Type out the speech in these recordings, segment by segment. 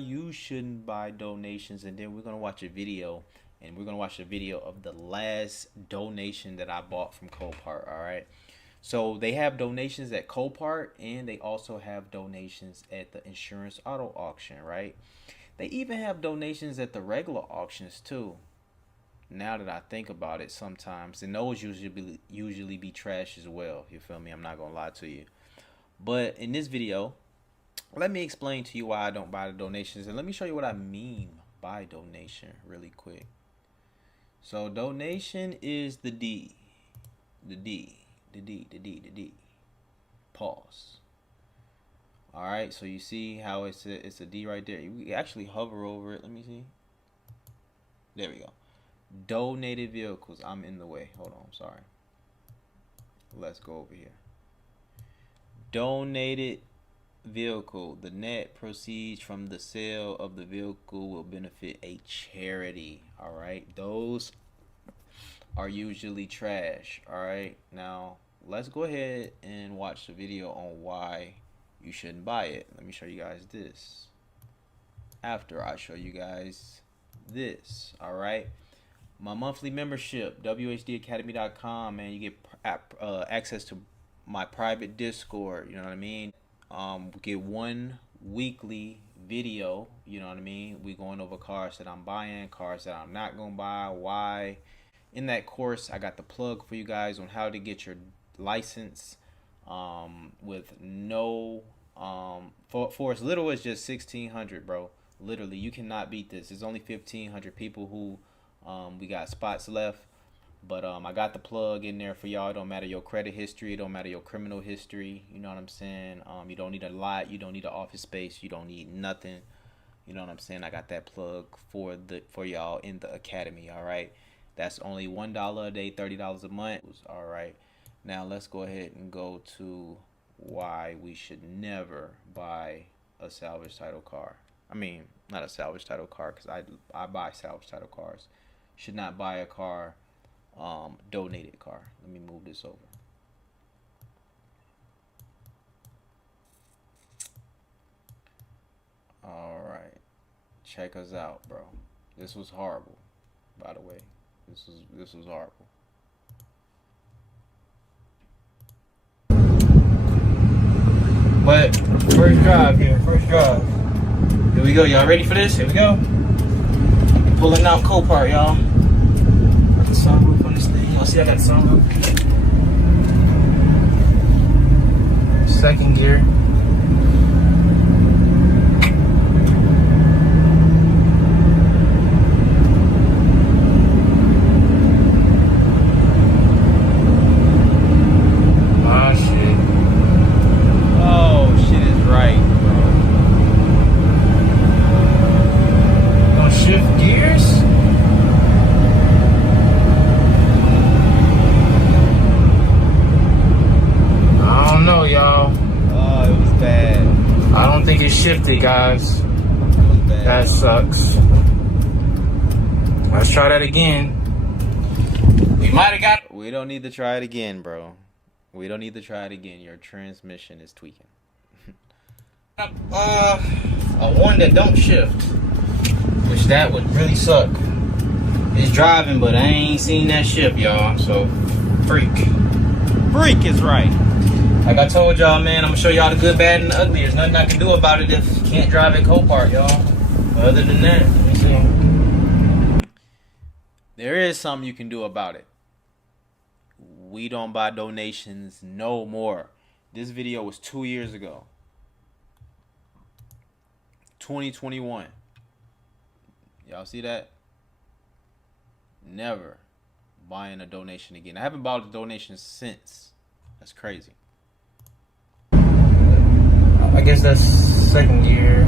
You shouldn't buy donations, and then we're gonna watch a video, and we're gonna watch a video of the last donation that I bought from Copart. All right, so they have donations at Copart, and they also have donations at the insurance auto auction. Right, they even have donations at the regular auctions too. Now that I think about it, sometimes, and those usually be trash as well. You feel me? I'm not gonna lie to you. But in this video, let me explain to you why I don't buy the donations, and let me show you what I mean by donation really quick. So donation is the D. Pause. All right, so you see how it's a D right there. You actually hover over it. Let me see. There we go. Donated vehicles. I'm in the way. Hold on. Sorry. Let's go over here. Donated vehicle. The net proceeds from the sale of the vehicle will benefit a charity. All right, those are usually trash. All right, now let's go ahead and watch the video on why you shouldn't buy it. Let me show you guys this after I show you guys this. All right, my monthly membership, wehustledaily.com, man. You get access to my private Discord. You know what I mean? We get one weekly video. You know what I mean? We going over cars that I'm buying, cars that I'm not gonna buy, why. In that course, I got the plug for you guys on how to get your license with no for as little as just 1,600, bro. Literally, you cannot beat this. There's only 1,500 people who we got spots left. But I got the plug in there for y'all. It don't matter your credit history. It don't matter your criminal history. You know what I'm saying? You don't need a lot. You don't need an office space. You don't need nothing. You know what I'm saying? I got that plug for y'all in the academy. All right. That's only $1 a day, $30 a month. All right. Now let's go ahead and go to why we should never buy a salvage title car. I mean, not a salvage title car, because I buy salvage title cars. Should not buy a car. Donated car. Let me move this over. All right, check us out, bro. This was horrible, by the way. This was horrible. But first drive here. Here we go. Y'all ready for this? Here we go. Pulling out Copart, y'all. Got the sunroof on this thing. Y'all see I got the sunroof. Second gear. Shifted, guys. That sucks. Let's try that again. We might have got. We don't need to try it again, bro. We don't need to try it again. Your transmission is tweaking. A one that don't shift, which that would really suck. It's driving, but I ain't seen that shift, y'all. So, freak is right. Like I told y'all, man, I'm gonna show y'all the good, bad, and the ugly. There's nothing I can do about it if you can't drive at Copart, y'all. But other than that, let me see. There is something you can do about it. We don't buy donations no more. This video was 2 years ago. 2021. Y'all see that? Never buying a donation again. I haven't bought a donation since. That's crazy. I guess that's second gear.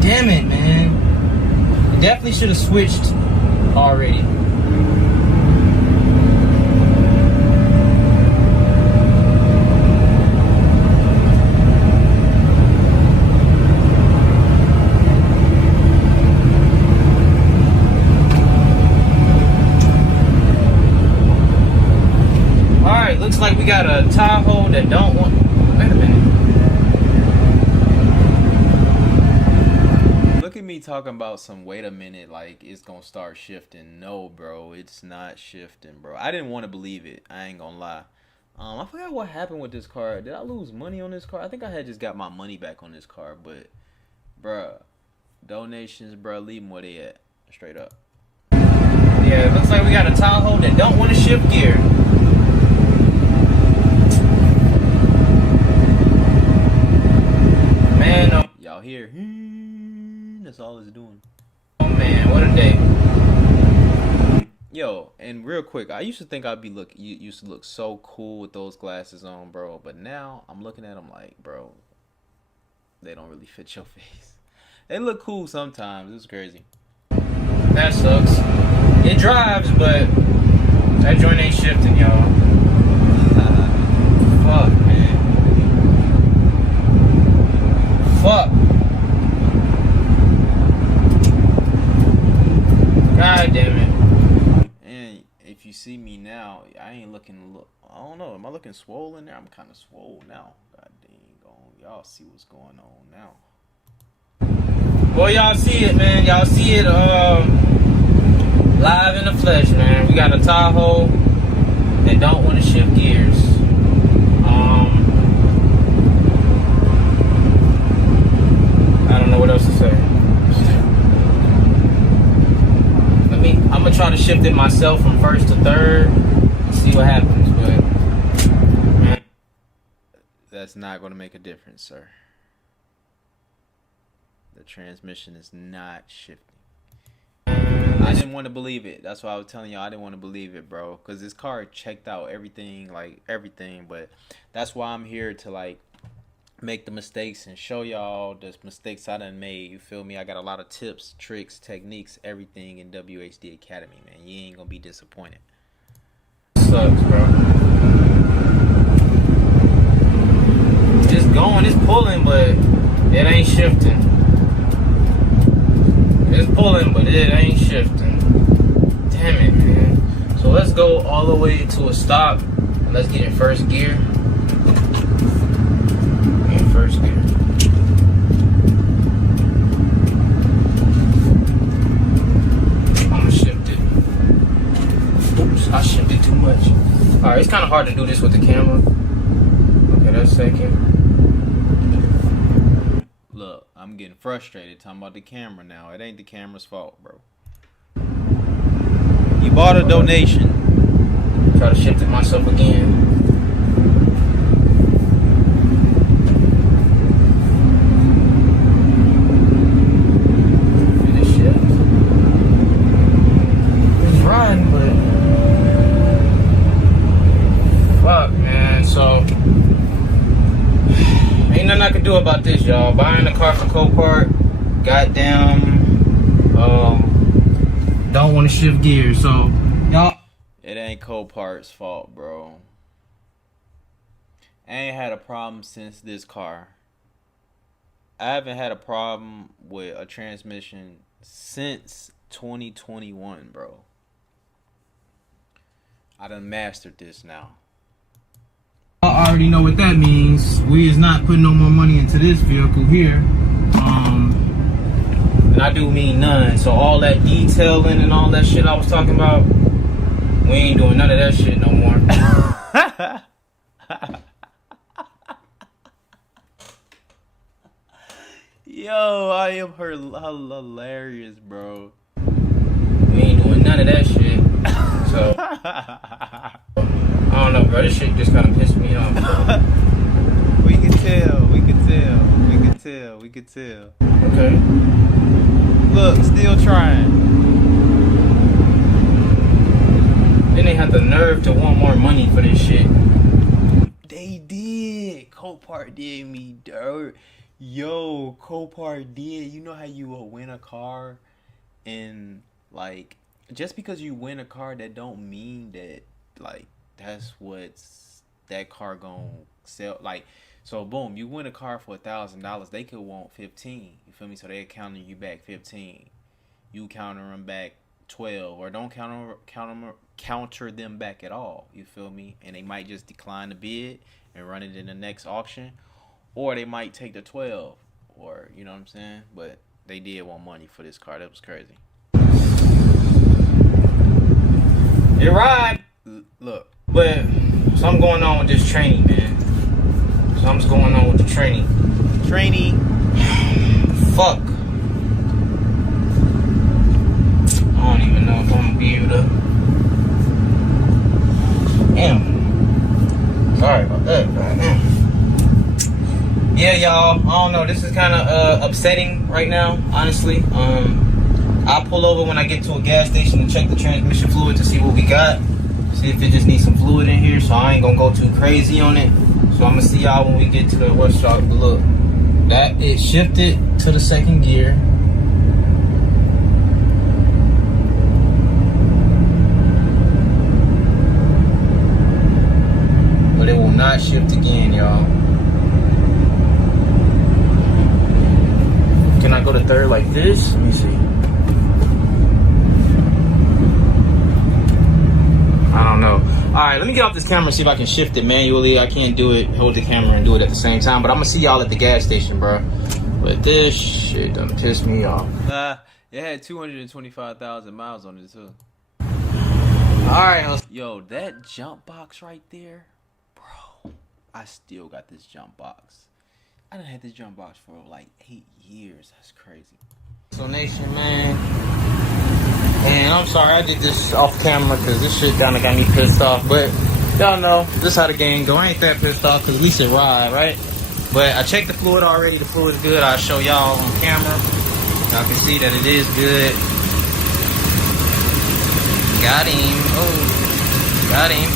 Damn it, man. I definitely should have switched already. Looks like we got a Tahoe that don't want. Wait a minute. Look at me talking about some wait a minute, like it's gonna start shifting. No, bro, it's not shifting, bro. I didn't want to believe it. I ain't gonna lie. I forgot what happened with this car. Did I lose money on this car? I think I had just got my money back on this car, but bruh, donations, bruh, leave them where they at. Straight up. Yeah, it looks like we got a Tahoe that don't want to shift gear. Man, y'all hear? That's all it's doing. Oh man, what a day. Yo, and real quick, I used to think you used to look so cool with those glasses on, bro. But now I'm looking at them like, bro, they don't really fit your face. They look cool sometimes. It's crazy. That sucks. It drives, but that joint ain't shifting, y'all. Fuck, man. Fuck. God damn it. And if you see me now, I ain't looking. I don't know. Am I looking swollen there? I'm kind of swole now. God dang, y'all see what's going on now. Well, y'all see it, man. Y'all see it live in the flesh, man. We got a Tahoe that don't want to shift gears. I don't know what else to say. I'm gonna try to shift it myself from first to third and see what happens, but man, that's not gonna make a difference, sir. The transmission is not shifting. I didn't want to believe it. That's why I was telling y'all I didn't want to believe it, bro. Because this car checked out everything, like everything. But that's why I'm here to like make the mistakes and show y'all the mistakes I done made. You feel me? I got a lot of tips, tricks, techniques, everything in WHD Academy, man. You ain't gonna be disappointed. Sucks, bro. It's going, it's pulling, but it ain't shifting. It's pulling, but it ain't shifting. Damn it, man. So let's go all the way to a stop and let's get in first gear. In first gear. I'm gonna shift it. Oops, I shifted too much. Alright, it's kind of hard to do this with the camera. Okay, that's second. Look, I'm getting frustrated talking about the camera now. It ain't the camera's fault, bro. You bought a donation. Try to shift it myself again. Did it shift? It's riding, but fuck, man. So ain't nothing I can do about this, y'all. Buying a car from Copart, goddamn, don't want to shift gears. So y'all, it ain't Copart's fault, bro. I ain't had a problem since this car. I haven't had a problem with a transmission since 2021, bro. I done mastered this now. I already know what that means. We is not putting no more money into this vehicle here. And I do mean none. So all that detailing and all that shit I was talking about, we ain't doing none of that shit no more. Yo, I am hilarious, bro. We ain't doing none of that shit. So I don't know, bro. This shit just kind of pissed me off, bro. We can tell. Okay. Look, still trying. Then they had the nerve to want more money for this shit. They did. Copart did me dirt. Yo, Copart did. You know how you will win a car and like just because you win a car that don't mean that like that's what's that car gonna sell. Like, so boom, you win a car for $1,000, they could want 15. You feel me? So they're counting you back 15. You counter them back 12, or don't counter them back at all. You feel me? And they might just decline the bid and run it in the next auction, or they might take the 12, or you know what I'm saying. But they did want money for this car. That was crazy. It ride. Look, but something going on with this training, man. Something's going on with the training. Fuck. I don't even know if I'm gonna be able to. Damn. Sorry about that. Yeah, y'all. I don't know. This is kind of upsetting right now, honestly. I'll pull over when I get to a gas station and check the transmission fluid to see what we got. See if it just needs some fluid in here. So I ain't gonna go too crazy on it. So I'm gonna see y'all when we get to the workshop. But look, that it shifted to the second gear. But it will not shift again, y'all. Can I go to third like this? Let me see. I don't know. Alright, let me get off this camera and see if I can shift it manually. I can't do it, hold the camera and do it at the same time. But I'm gonna see y'all at the gas station, bro. But this shit done pissed me off. It had 225,000 miles on it too. Alright. Yo, that jump box right there, bro. I still got this jump box. I done had this jump box for like 8 years. That's crazy. So Nation, man. And I'm sorry I did this off camera because this shit kinda got me pissed off. But y'all know, this how the game go. I ain't that pissed off because at least it ride, right? But I checked the fluid already. The fluid is good. I'll show y'all on camera. Y'all can see that it is good. Got him. Oh, got him.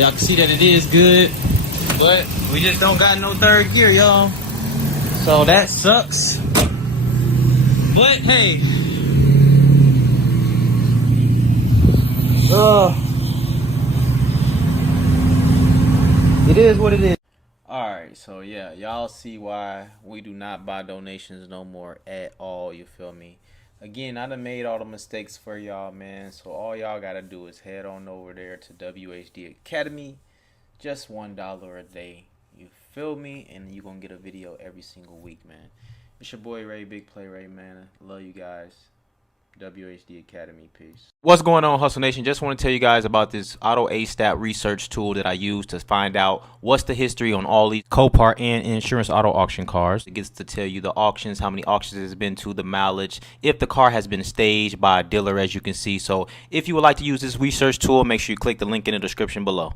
Y'all can see that it is good. But we just don't got no third gear, y'all. So that sucks. But hey. It is what it is. Alright, so yeah, y'all see why we do not buy donations no more at all, you feel me? Again, I done made all the mistakes for y'all, man. So all y'all gotta do is head on over there to WHD Academy. Just $1 a day. You feel me? And you gonna get a video every single week, man. It's your boy Ray, Big Play Ray, man. Love you guys. WHD Academy, peace. What's going on, Hustle Nation? Just want to tell you guys about this Auto A Stat research tool that I use to find out what's the history on all these Copart and insurance auto auction cars. It gets to tell you the auctions, how many auctions it's been to, the mileage, if the car has been staged by a dealer, as you can see. So if you would like to use this research tool, make sure you click the link in the description below.